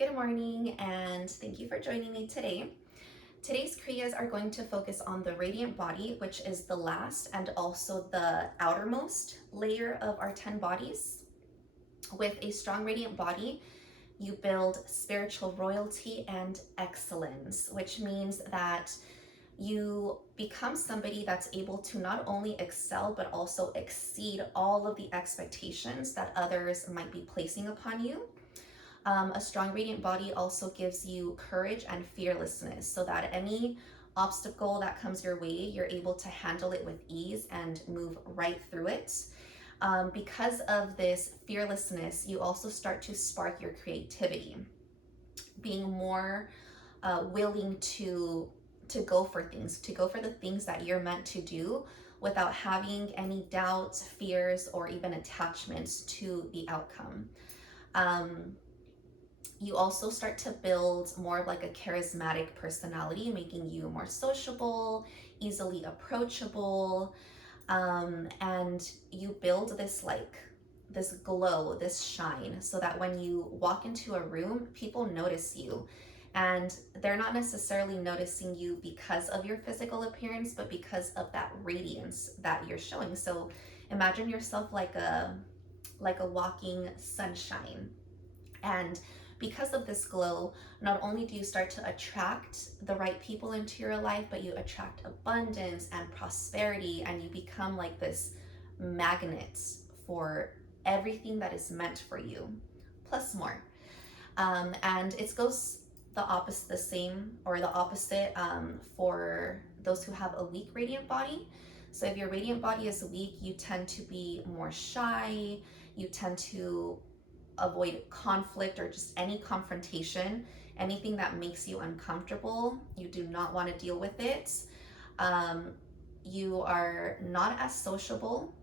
Good morning, and thank you for joining me today. Today's Kriyas are going to focus on the radiant body, which is the last and also the outermost layer of our 10 bodies. With a strong radiant body, you build spiritual royalty and excellence, which means that you become somebody that's able to not only excel but also exceed all of the expectations that others might be placing upon you. A strong radiant body also gives you courage and fearlessness so that any obstacle that comes your way, you're able to handle it with ease and move right through it. Because of this fearlessness, you also start to spark your creativity, being more willing to go for things, to go for the things that you're meant to do without having any doubts, fears, or even attachments to the outcome. You also start to build more of like a charismatic personality, making you more sociable, easily approachable, and you build this glow, this shine, so that when you walk into a room, people notice you. And they're not necessarily noticing you because of your physical appearance, but because of that radiance that you're showing. So imagine yourself like a walking sunshine. And because of this glow, not only do you start to attract the right people into your life, but you attract abundance and prosperity, and you become like this magnet for everything that is meant for you, plus more. And it goes the same or the opposite for those who have a weak radiant body. So if your radiant body is weak, you tend to be more shy, you tend to avoid conflict or just any confrontation, anything that makes you uncomfortable. You do not want to deal with it. You are not as sociable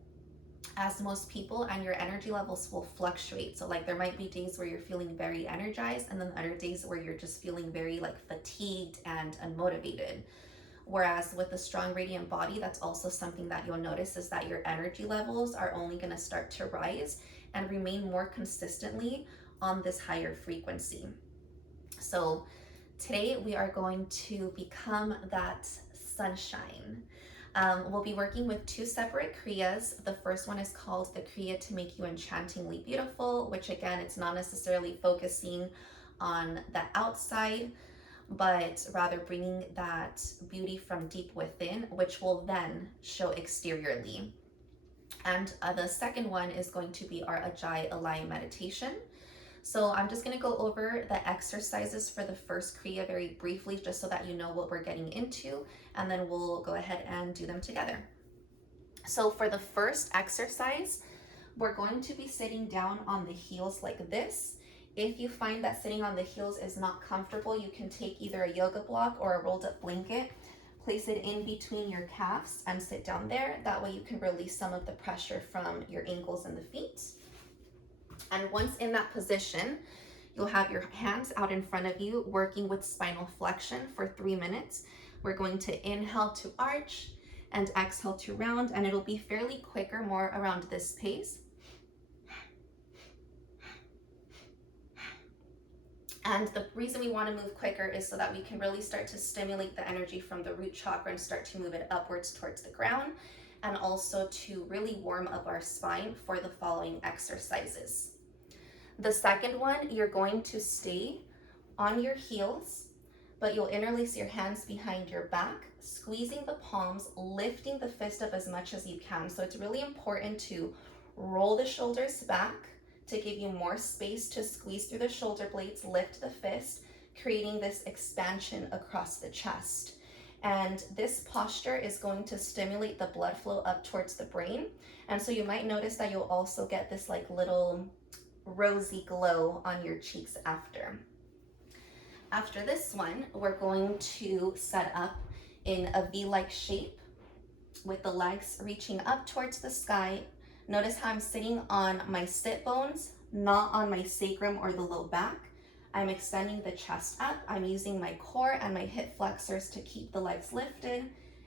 as most people, and your energy levels will fluctuate. So like there might be days where you're feeling very energized, and then other days where you're just feeling very like fatigued and unmotivated. Whereas with a strong radiant body, that's also something that you'll notice, is that your energy levels are only going to start to rise and remain more consistently on this higher frequency. So today we are going to become that sunshine. We'll be working with two separate Kriyas. The first one is called the Kriya to make you enchantingly beautiful, which again, it's not necessarily focusing on the outside, but rather bringing that beauty from deep within, which will then show exteriorly. And the second one is going to be our Ajai Alai meditation. So I'm just going to go over the exercises for the first Kriya very briefly, just so that you know what we're getting into, and then we'll go ahead and do them together. So for the first exercise, we're going to be sitting down on the heels like this. If you find that sitting on the heels is not comfortable, you can take either a yoga block or a rolled up blanket, place it in between your calves and sit down there. That way you can release some of the pressure from your ankles and the feet. And once in that position, you'll have your hands out in front of you, working with spinal flexion for 3 minutes. We're going to inhale to arch and exhale to round, and it'll be fairly quicker, more around this pace. And the reason we want to move quicker is so that we can really start to stimulate the energy from the root chakra and start to move it upwards towards the ground, and also to really warm up our spine for the following exercises. The second one, you're going to stay on your heels, but you'll interlace your hands behind your back, squeezing the palms, lifting the fist up as much as you can. So it's really important to roll the shoulders back to give you more space to squeeze through the shoulder blades, lift the fist, creating this expansion across the chest. And this posture is going to stimulate the blood flow up towards the brain. And so you might notice that you'll also get this like little rosy glow on your cheeks after. After this one, we're going to set up in a V-like shape with the legs reaching up towards the sky. Notice how I'm sitting on my sit bones, not on my sacrum or the low back. I'm extending the chest up. I'm using my core and my hip flexors to keep the legs lifted,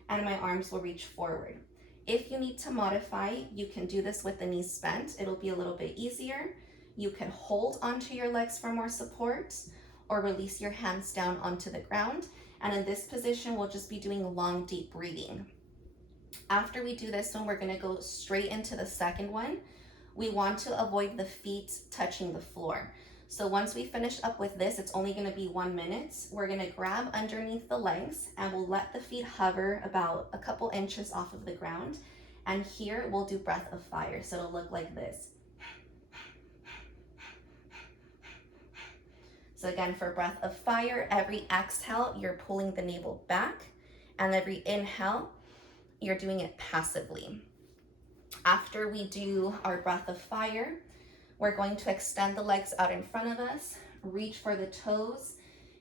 and my arms will reach forward. If you need to modify, you can do this with the knees bent. It'll be a little bit easier. You can hold onto your legs for more support, or release your hands down onto the ground. And in this position, we'll just be doing long, deep breathing. After we do this one, we're going to go straight into the second one. We want to avoid the feet touching the floor. So once we finish up with this, it's only going to be 1 minute. We're going to grab underneath the legs and we'll let the feet hover about a couple inches off of the ground. And here we'll do breath of fire. So it'll look like this. So again, for breath of fire, every exhale, you're pulling the navel back, and every inhale, you're doing it passively. After we do our breath of fire, we're going to extend the legs out in front of us, reach for the toes,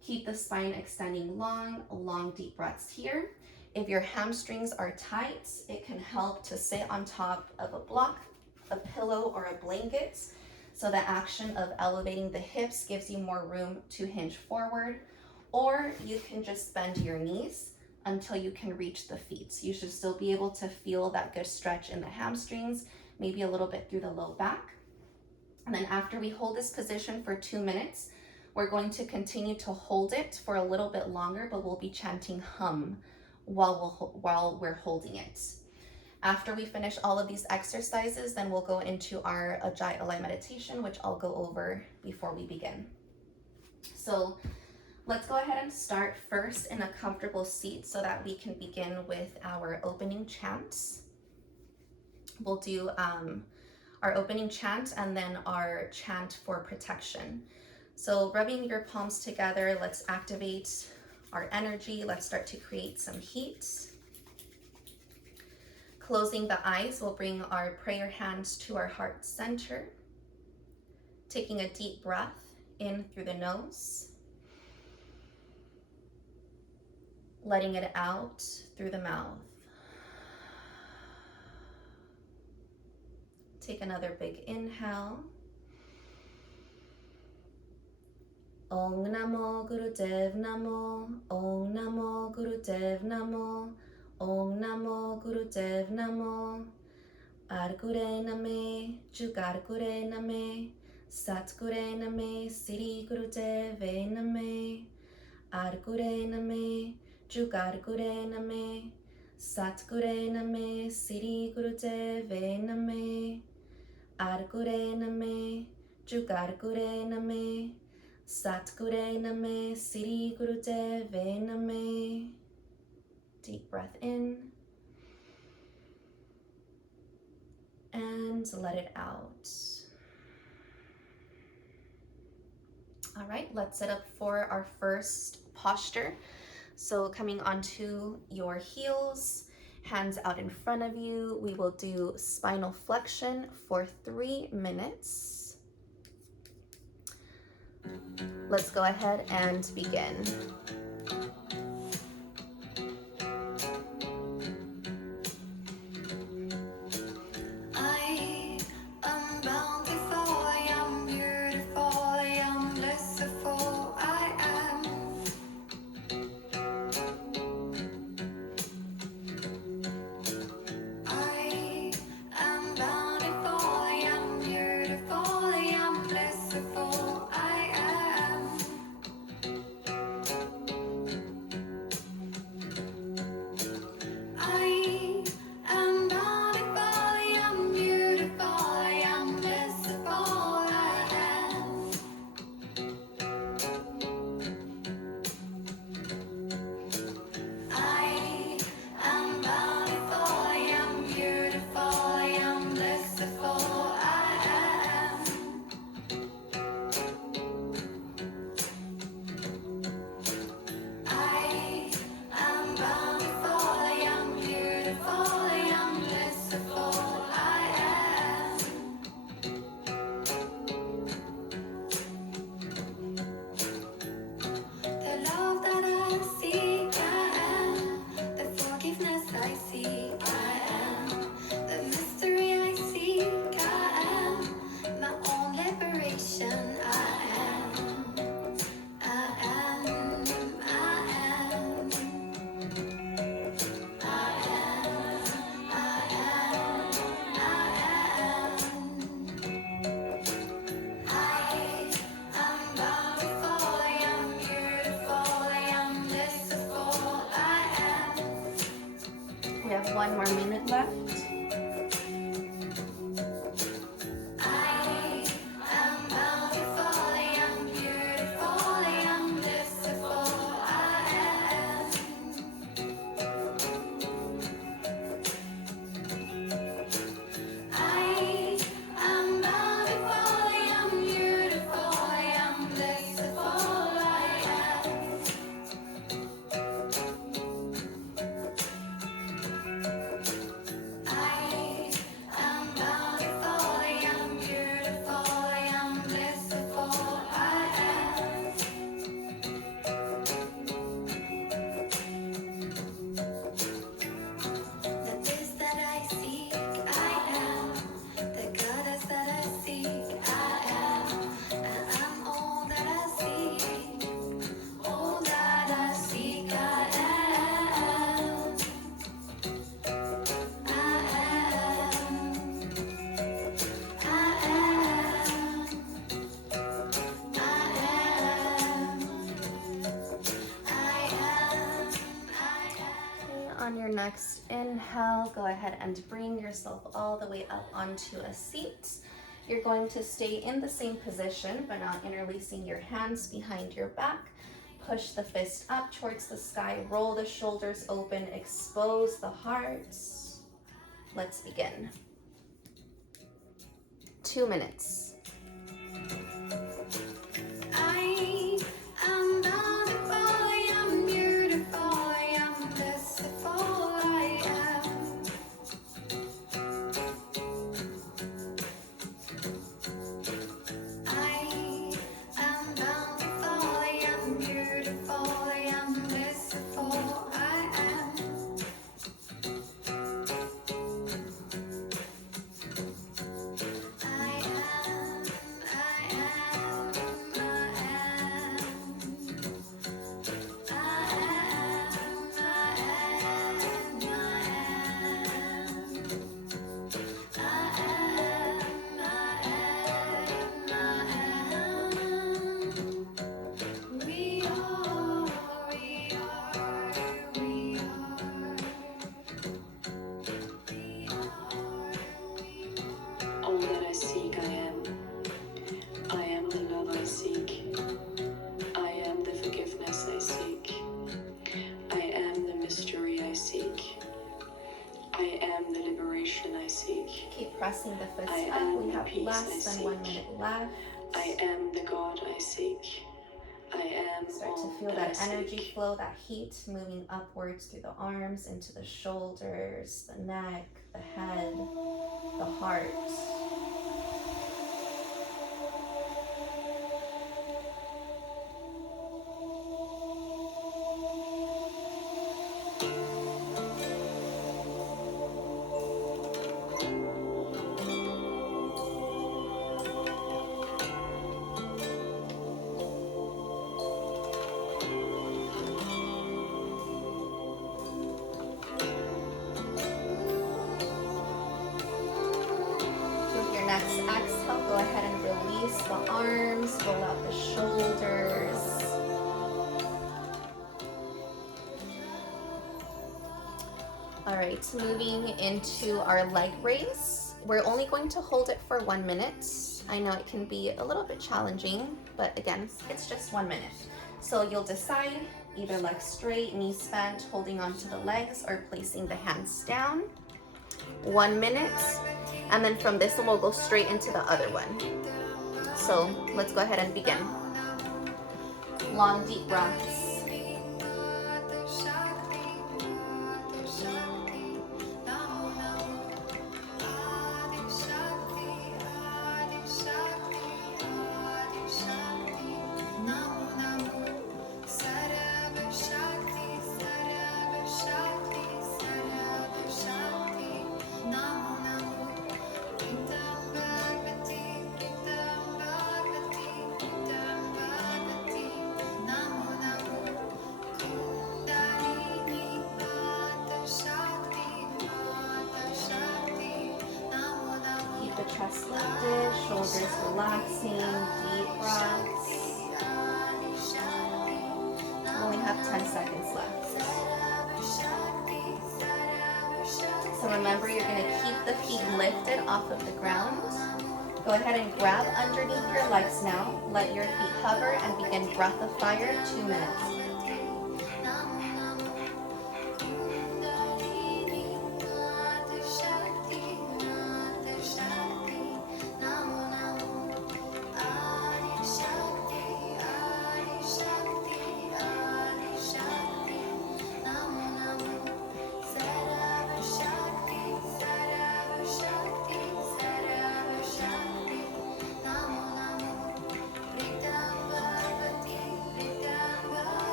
keep the spine extending long, deep breaths here. If your hamstrings are tight, it can help to sit on top of a block, a pillow, or a blanket. So the action of elevating the hips gives you more room to hinge forward, or you can just bend your knees until you can reach the feet. You should still be able to feel that good stretch in the hamstrings, maybe a little bit through the low back. And then after we hold this position for 2 minutes, we're going to continue to hold it for a little bit longer, but we'll be chanting hum while we're holding it. After we finish all of these exercises, then we'll go into our Ajai Alai meditation, which I'll go over before we begin. So let's go ahead and start first in a comfortable seat so that we can begin with our opening chants. We'll do our opening chant and then our chant for protection. So rubbing your palms together, let's activate our energy. Let's start to create some heat. Closing the eyes, we'll bring our prayer hands to our heart center. Taking a deep breath in through the nose. Letting it out through the mouth. Take another big inhale. Om Namo Gurudev Namo. Om Namo Gurudev Namo. Om Namo Gurudev Namo. Guray nameh, Jugaad guray nameh, Saat guray nameh, Siri Guru devay nameh, guray nameh, Jugaad guray nameh, Saat guray nameh, Siri Guru devay nameh, guray nameh, Jugaad guray nameh, Saat guray nameh, Siri Guru devay nameh. Deep breath in. And let it out. All right, let's set up for our first posture. So coming onto your heels, hands out in front of you, we will do spinal flexion for 3 minutes. Let's go ahead and begin. 1 more minute left. On your next inhale, go ahead and bring yourself all the way up onto a seat. You're going to stay in the same position, but not interlacing your hands behind your back. Push the fist up towards the sky, roll the shoulders open, expose the heart. Let's begin. 2 minutes. Keep pressing the fist up. We have less than 1 minute left. I am the God I seek. I am. Start to feel that energy flow, that heat moving upwards through the arms, into the shoulders, the neck, the head, the heart. Next exhale, go ahead and release the arms, roll out the shoulders. All right, moving into our leg raise. We're only going to hold it for 1 minute. I know it can be a little bit challenging, but again, it's just 1 minute. So you'll decide, either legs straight, knees bent, holding onto the legs, or placing the hands down. 1 minute. And then from this one, we'll go straight into the other one. So let's go ahead and begin. Long, deep breaths. Chest lifted, shoulders relaxing, deep breaths. Only have 10 seconds left. off of the ground. Go ahead and grab underneath your legs now. Let your feet hover and begin breath of fire, 2 minutes.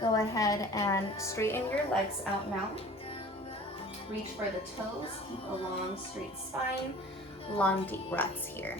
Go ahead and straighten your legs out now. Reach for the toes, keep a long straight spine, long deep breaths here.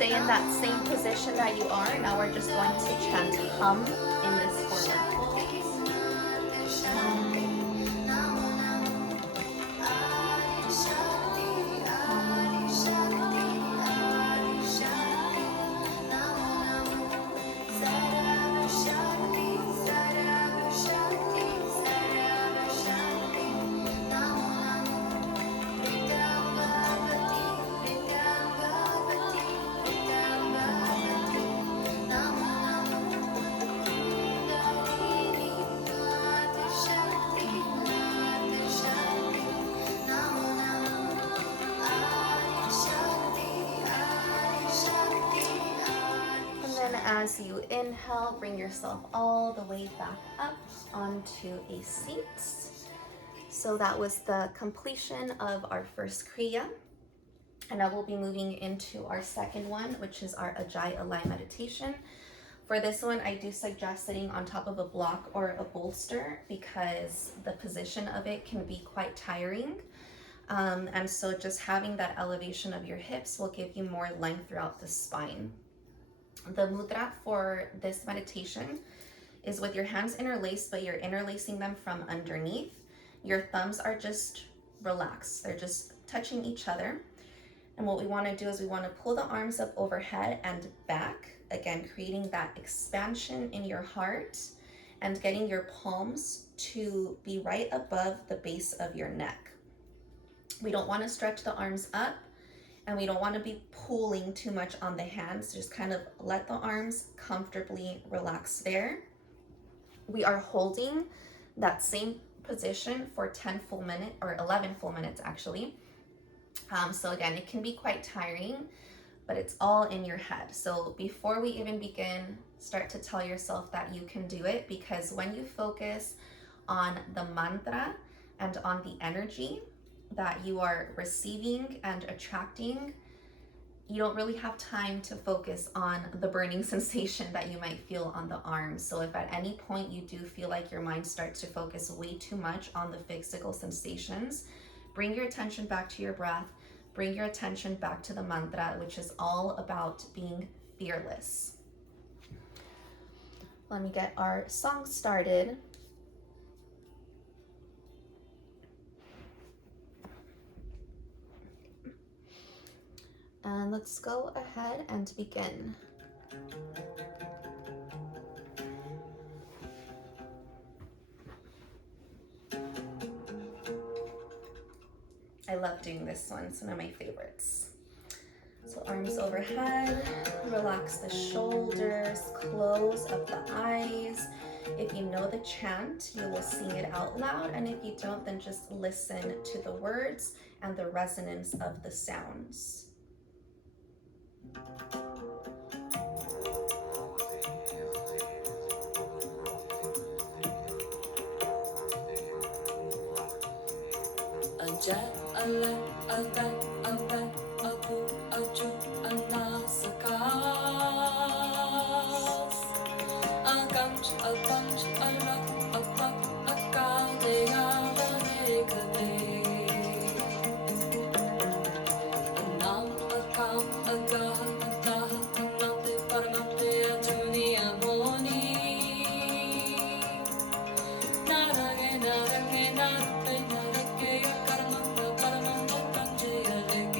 Stay in that same position that you are. Now we're just going to chant hum in this forward fold. as you inhale, bring yourself all the way back up onto a seat. So that was the completion of our first Kriya. And now we'll be moving into our second one, which is our Ajai Alai meditation. For this one, I do suggest sitting on top of a block or a bolster because the position of it can be quite tiring. And so just having that elevation of your hips will give you more length throughout the spine. The mudra for this meditation is with your hands interlaced, but you're interlacing them from underneath. Your thumbs are just relaxed. They're just touching each other. And what we want to do is we want to pull the arms up overhead and back, again, creating that expansion in your heart and getting your palms to be right above the base of your neck. We don't want to stretch the arms up and we don't want to be pulling too much on the hands. Just kind of let the arms comfortably relax there. We are holding that same position for 10 full minutes or 11 full minutes actually. So again, it can be quite tiring, but it's all in your head. So before we even begin, start to tell yourself that you can do it, because when you focus on the mantra and on the energy that you are receiving and attracting, you don't really have time to focus on the burning sensation that you might feel on the arms. So if at any point you do feel like your mind starts to focus way too much on the physical sensations, bring your attention back to your breath, bring your attention back to the mantra, which is all about being fearless. Let me get our song started. And let's go ahead and begin. I love doing this one. It's one of my favorites. So arms overhead, relax the shoulders, close up the eyes. If you know the chant, you will sing it out loud. And if you don't, then just listen to the words and the resonance of the sounds. Ajai Alai, Alai, Alai, Aku, Aju, Anasakas. Akams, Akams, Alak, Apak, Akade, Avade, Kade. Anam, Akam, Agah, Agah, Anate, Paramate, Ajuni, Amoni. Narage, Narage, Narpe, Narage, Karamanga, Karamanga, Ajai Alai.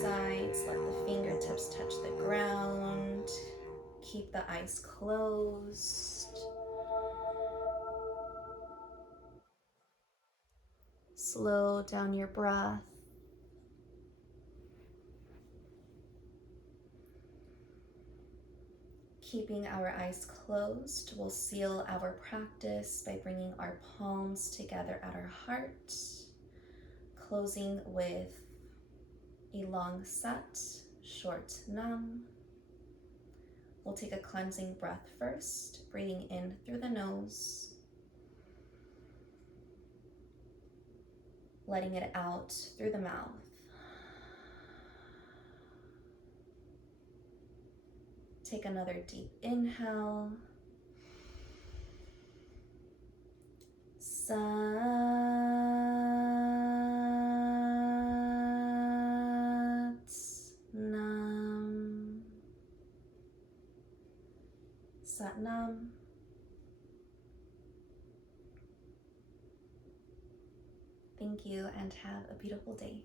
sides. Let the fingertips touch the ground. Keep the eyes closed. Slow down your breath. Keeping our eyes closed, we'll seal our practice by bringing our palms together at our heart, closing with a long Sat, short Nam. We'll take a cleansing breath first, breathing in through the nose, letting it out through the mouth. Take another deep inhale. Sat Nam. Sat Nam. Thank you and have a beautiful day.